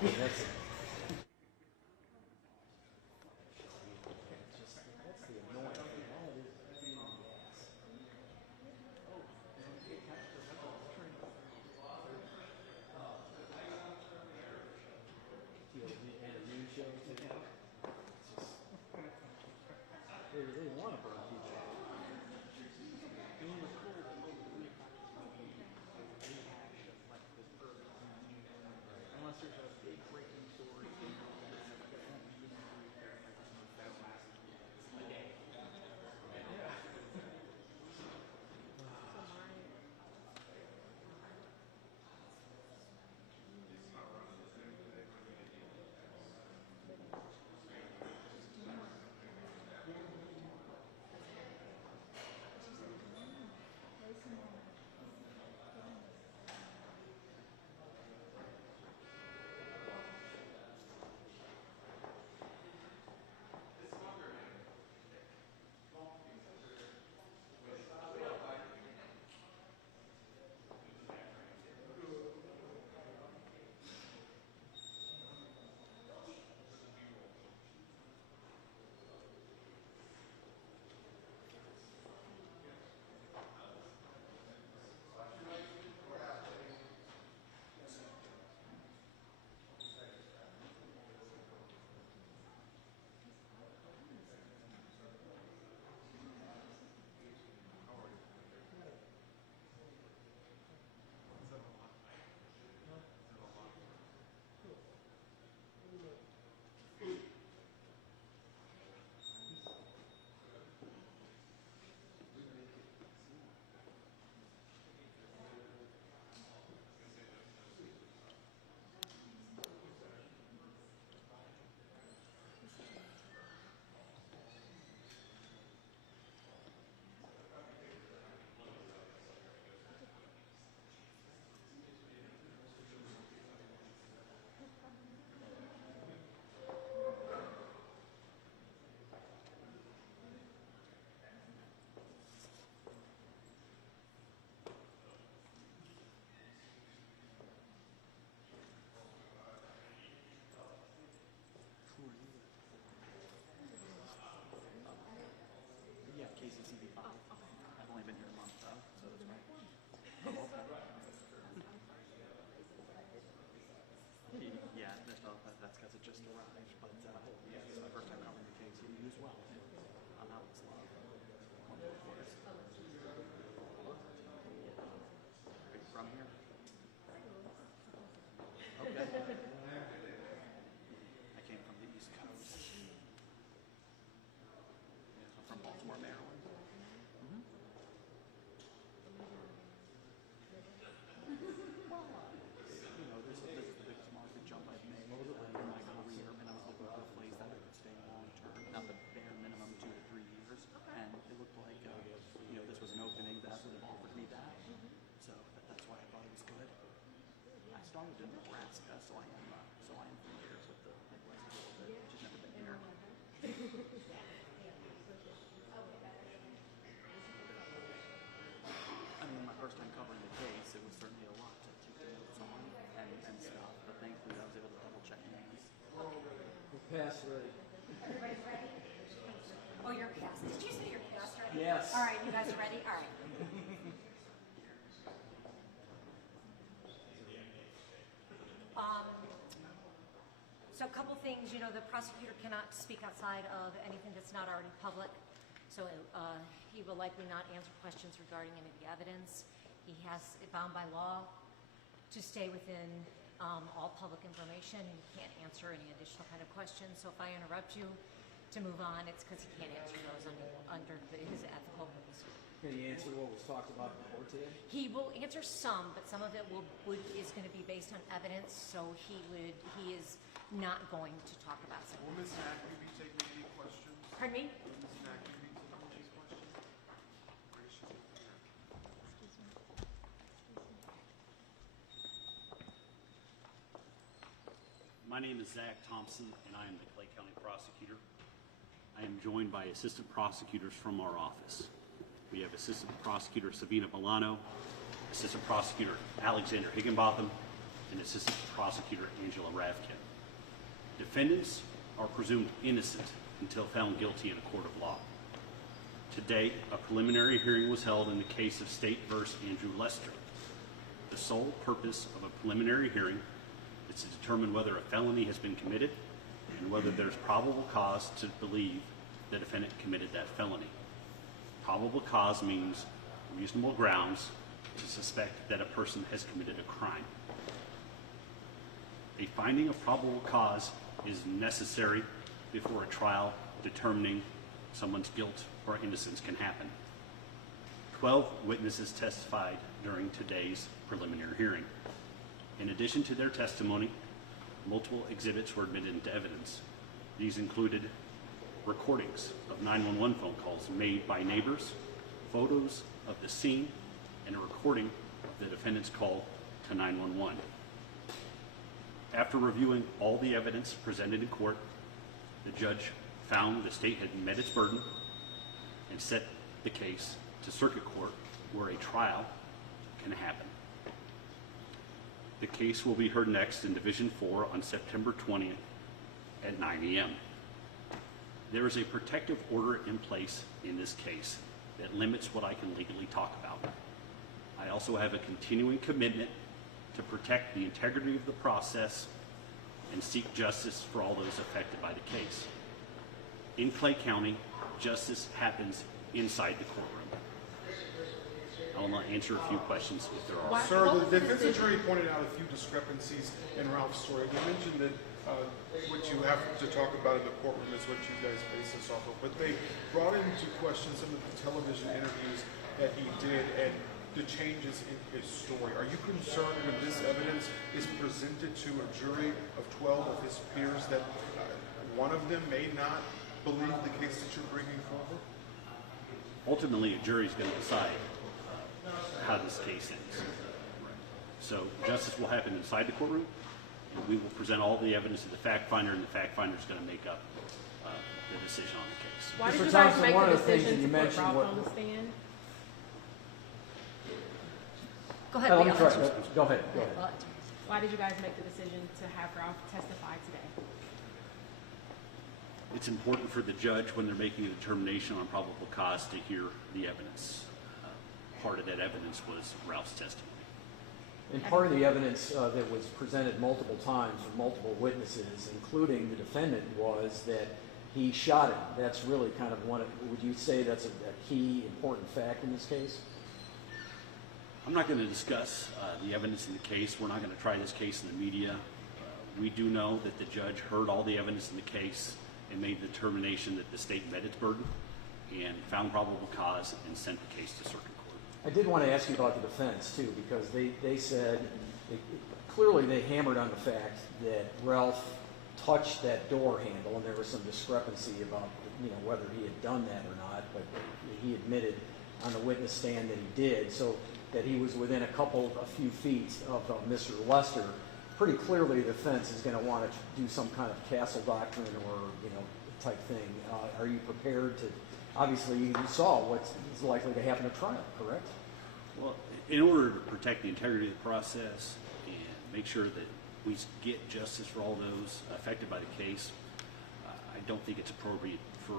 That's the annoying thing. All it is feeding gas. And a news show too. It's just they want to burn people. Unless there's a big breaking story. Yeah, KCCB5. I've only been here a month though, so that's right. Yeah, that's because it just arrived, but yeah, this is my first time covering the KCCB as well. I'm out in Slough. Are you from here? Okay. I came from the East Coast. I'm from Baltimore, Maryland. This is the biggest market jump I've made in my career, and I was looking for a place that I could stay long term, not the bare minimum 2 to 3 years. And it looked like this was an opening that would have offered me that. So that's why I thought it was good. I started in Nebraska, so I am familiar with the Midwest a little bit. Just never been here. I mean, my first time covering the case, it was certainly a lot to take notes on and stuff, but thankfully I was able to double check names. We're past ready. Everybody's ready? Oh, you're past. Did you say you're past ready? Yes. All right, you guys are ready? All right. So a couple things, the prosecutor cannot speak outside of anything that's not already public. So he will likely not answer questions regarding any of the evidence. He has bound by law to stay within all public information. He can't answer any additional kind of questions. So if I interrupt you to move on, it's because he can't answer those under his ethical rules. Can you answer what was talked about before today? He will answer some, but some of it is going to be based on evidence. So he is not going to talk about some. Will Ms. Mack be taking any questions? Pardon me? Will Ms. Mack be taking these questions? My name is Zach Thompson, and I am the Clay County prosecutor. I am joined by assistant prosecutors from our office. We have Assistant Prosecutor Sabina Milano, Assistant Prosecutor Alexander Higginbotham, and Assistant Prosecutor Angela Ravkin. Defendants are presumed innocent until found guilty in a court of law. Today, a preliminary hearing was held in the case of State v. Andrew Lester. The sole purpose of a preliminary hearing is to determine whether a felony has been committed and whether there's probable cause to believe the defendant committed that felony. Probable cause means reasonable grounds to suspect that a person has committed a crime. A finding of probable cause is necessary before a trial determining someone's guilt or innocence can happen. 12 witnesses testified during today's preliminary hearing. In addition to their testimony, multiple exhibits were admitted into evidence. These included recordings of 911 phone calls made by neighbors, photos of the scene, and a recording of the defendant's call to 911. After reviewing all the evidence presented in court, the judge found the state had met its burden and set the case to circuit court where a trial can happen. The case will be heard next in Division 4 on September 20th at 9 a.m. There is a protective order in place in this case that limits what I can legally talk about. I also have a continuing commitment to protect the integrity of the process and seek justice for all those affected by the case. In Clay County, justice happens inside the courtroom. I will answer a few questions if there are. Sir, the defense attorney pointed out a few discrepancies in Ralph's story. You mentioned that what you have to talk about in the courtroom is what you guys base this off of, but they brought into question some of the television interviews that he did and the changes in his story. Are you concerned when this evidence is presented to a jury of 12 of his peers that one of them may not believe the case that you're bringing forward? Ultimately, a jury is going to decide how this case ends. So justice will happen inside the courtroom, and we will present all the evidence to the fact finder, and the fact finder is going to make up the decision on the case. Why did Mr. you guys Thompson, make one the of the things decision that you to put mentioned Ralph what- on the stand? Go ahead, Let me Leon. try. Go ahead. Go ahead. Why did you guys make the decision to have Ralph testify today? It's important for the judge when they're making a determination on probable cause to hear the evidence. Part of that evidence was Ralph's testimony. And part of the evidence that was presented multiple times from multiple witnesses, including the defendant, was that he shot him. That's really kind of one of, would you say that's a key important fact in this case? I'm not going to discuss the evidence in the case. We're not going to try this case in the media. We do know that the judge heard all the evidence in the case and made the determination that the state met its burden and found probable cause and sent the case to circuit court. I did want to ask you about the defense, too, because they said, clearly they hammered on the fact that Ralph touched that door handle, and there was some discrepancy about, whether he had done that or not, but he admitted on the witness stand that he did, so that he was within a few feet of Mr. Lester. Pretty clearly, the defense is going to want to do some kind of castle doctrine or, type thing. Are you prepared to, obviously you saw what's likely to happen at trial, correct? Well, in order to protect the integrity of the process and make sure that we get justice for all those affected by the case, I don't think it's appropriate for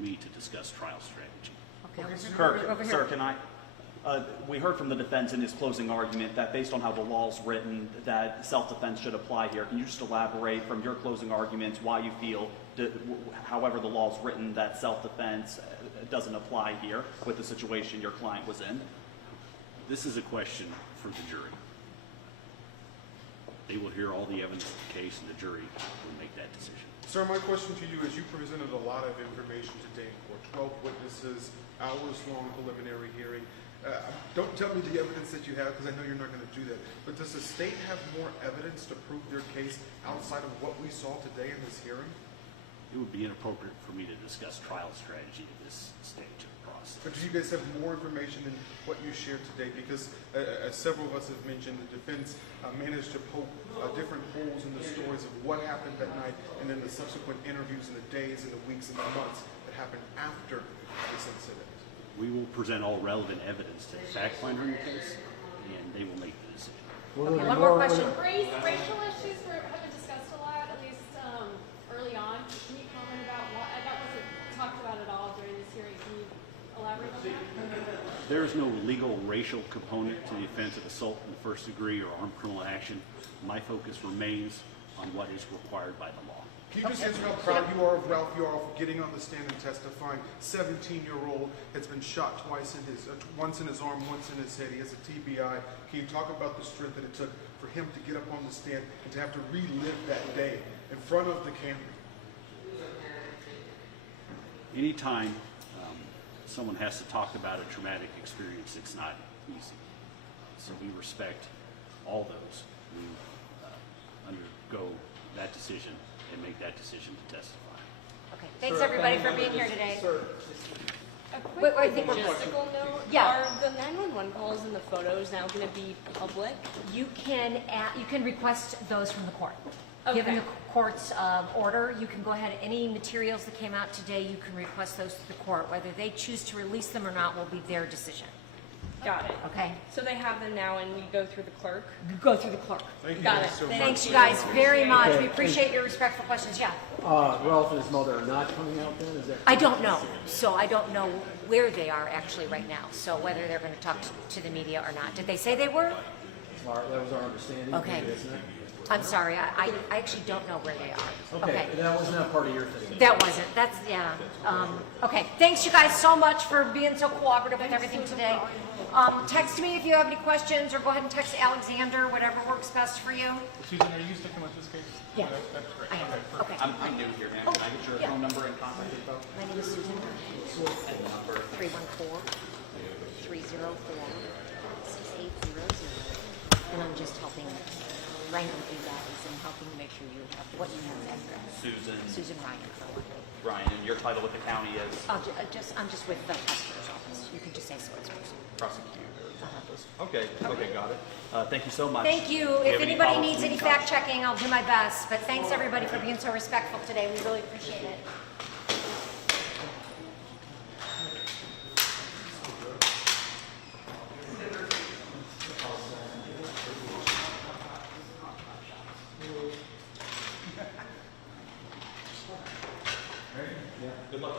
me to discuss trial strategy. Okay, Kirk, over here. sir, can I? We heard from the defense in his closing argument that based on how the law's written, that self-defense should apply here. Can you just elaborate from your closing arguments why you feel, however the law's written, that self-defense doesn't apply here with the situation your client was in? This is a question for the jury. They will hear all the evidence of the case, and the jury will make that decision. Sir, my question to you is you presented a lot of information today in court, 12 witnesses, hours-long preliminary hearing. Don't tell me the evidence that you have, because I know you're not going to do that. But does the state have more evidence to prove their case outside of what we saw today in this hearing? It would be inappropriate for me to discuss trial strategy at this stage of the process. But do you guys have more information than what you shared today? Because as several of us have mentioned, the defense managed to poke different holes in the stories of what happened that night and then the subsequent interviews in the days and the weeks and the months that happened after this incident. We will present all relevant evidence to the fact finder in the case, and they will make the decision. Will there Okay, be one more will question. there- racial issues have been discussed a lot, at least early on. Can you comment about why that wasn't talked about at all during this hearing? Can you elaborate on that? There is no legal racial component to the offense of assault in the first degree or armed criminal action. My focus remains on what is required by the law. Can you just answer how proud you are of Ralph Yarl for getting on the stand and testifying? 17-year-old has been shot twice in his, once in his arm, once in his head. He has a TBI. Can you talk about the strength that it took for him to get up on the stand and to have to relive that day in front of the camera? Anytime someone has to talk about a traumatic experience, it's not easy. So we respect all those who undergo that decision and make that decision to testify. Okay, thanks everybody for being here today. A Wait, quick I think we're good. logistical note. Yeah. Are the 911 calls and the photos now going to be public? You can request those from the court. Okay. Given the court's order, you can go ahead, any materials that came out today, you can request those to the court. Whether they choose to release them or not will be their decision. Got it. Okay? So they have them now, and we go through the clerk. Go through the clerk. Thank you Got guys it. so much. Thanks, you guys, very much. Okay. We appreciate your respectful questions. Yeah. Ralph and his mother are not coming out then, is that? I don't know. So I don't know where they are actually right now. So whether they're going to talk to the media or not. Did they say they were? That was our understanding. Okay. Maybe it's not. I'm sorry. I actually don't know where they are. Okay, that was not part of your thing. That wasn't. That's, yeah. Okay. Thanks, you guys, so much for being so cooperative with everything today. Text me if you have any questions, or go ahead and text Alexander, whatever works best for you. Susan, are you sticking with this case? Yeah. That's great. I am. Okay. I'm new here, man. Can I get your yeah. phone number and contact info? My name is Susan. And the number? 314-304-6800. And I'm just helping Ryan do that. I'm helping make sure you have what you have address. Susan Ryan. Ryan, and your title with the county is? I'm just with the prosecutor's office. You can just say so. It's person. Prosecutor's office. Okay, got it. Thank you so much. Thank you. Do If have any anybody follow-ups needs in any the meantime? fact checking, I'll do my best. But thanks everybody for being so respectful today. We really appreciate it. Good luck.